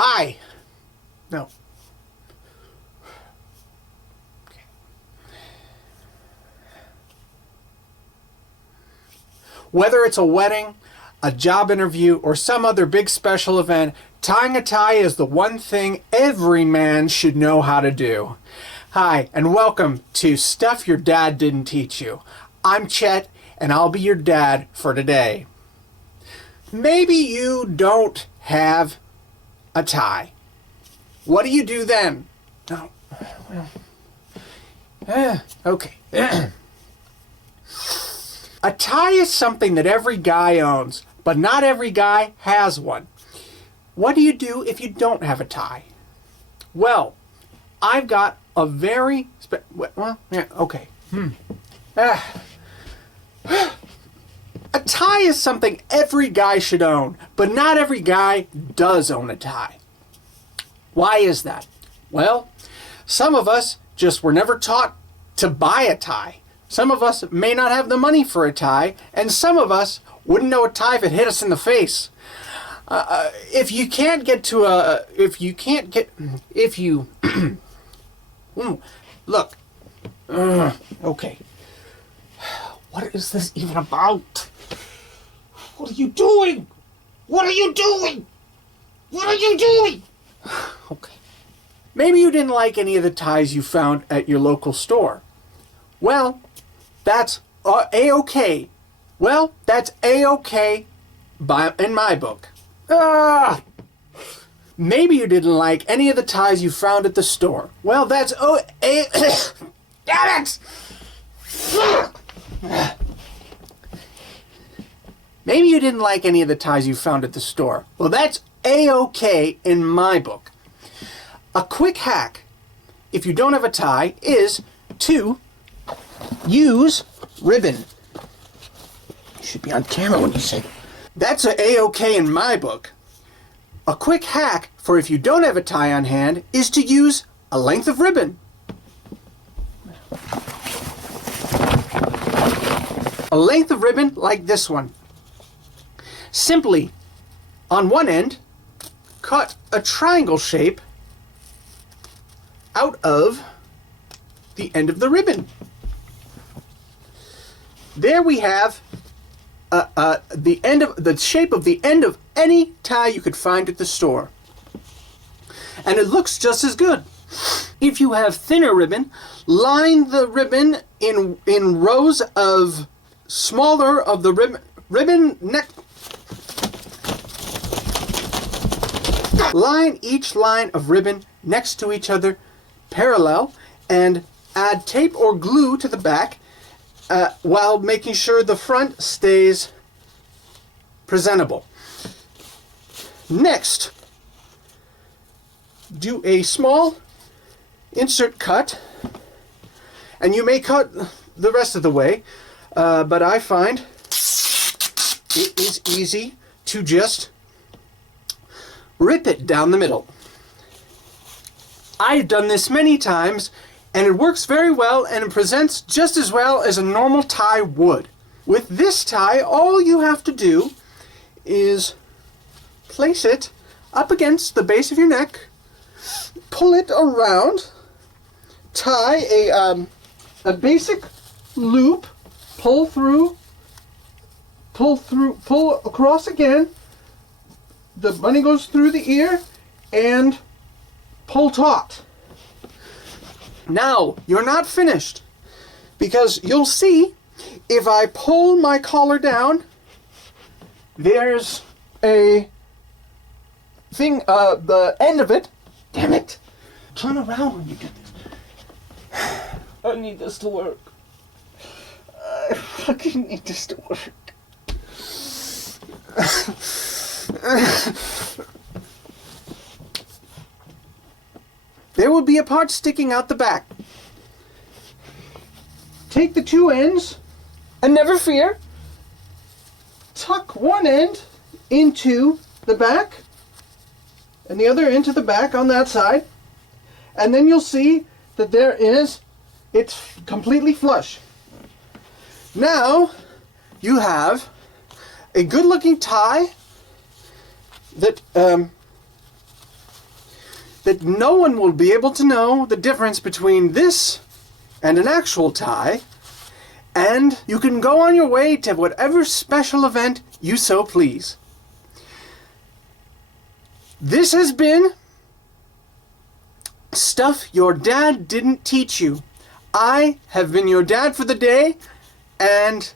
Hi. No. Okay. Whether it's a wedding, a job interview, or some other big special event, tying a tie is the one thing every man should know how to do. Hi, and welcome to Stuff Your Dad Didn't Teach You. I'm Chet, and I'll be your dad for today. Maybe you don't have a tie. What do you do then? Oh, well, okay. A tie is something that every guy owns, but not every guy has one. What do you do if you don't have a tie? Well, I've got a very okay. A tie is something every guy should own, but not every guy does own a tie. Why is that? Well, some of us just were never taught to buy a tie. Some of us may not have the money for a tie, and some of us wouldn't know a tie if it hit us in the face. If you look, okay. What is this even about? What are you doing? What are you doing? What are you doing? Okay. Maybe you didn't like any of the ties you found at your local store. Well, that's A-okay. Well, that's A-okay in my book. Maybe you didn't like any of the ties you found at the store. Well, that's damn it! Maybe you didn't like any of the ties you found at the store. Well, that's A-okay in my book. A quick hack, if you don't have a tie, is to use ribbon. You should be on camera when you say that. That's A-okay in my book. A quick hack for if you don't have a tie on hand is to use a length of ribbon. A length of ribbon like this one. Simply, on one end, cut a triangle shape out of the end of the ribbon. There we have the shape of the end of any tie you could find at the store. And it looks just as good. If you have thinner ribbon, line the ribbon in rows of smaller of the ribbon neck. Line each line of ribbon next to each other parallel and add tape or glue to the back while making sure the front stays presentable. Next, do a small insert cut, and you may cut the rest of the way, but I find it is easy to just rip it down the middle. I've done this many times, and it works very well, and it presents just as well as a normal tie would. With this tie, all you have to do is place it up against the base of your neck, pull it around, tie a basic loop, pull across again. The bunny goes through the ear and pull taut. Now, you're not finished, because you'll see if I pull my collar down, there's a thing, the end of it. Damn it! Turn around when you do this. I need this to work. I fucking need this to work. There will be a part sticking out the back. Take the two ends, and never fear, tuck one end into the back, and the other into the back on that side, and then you'll see that it's completely flush. Now, you have a good-looking tie that that no one will be able to know the difference between this and an actual tie, and you can go on your way to whatever special event you so please. This has been Stuff Your Dad Didn't Teach You. I have been your dad for the day, and...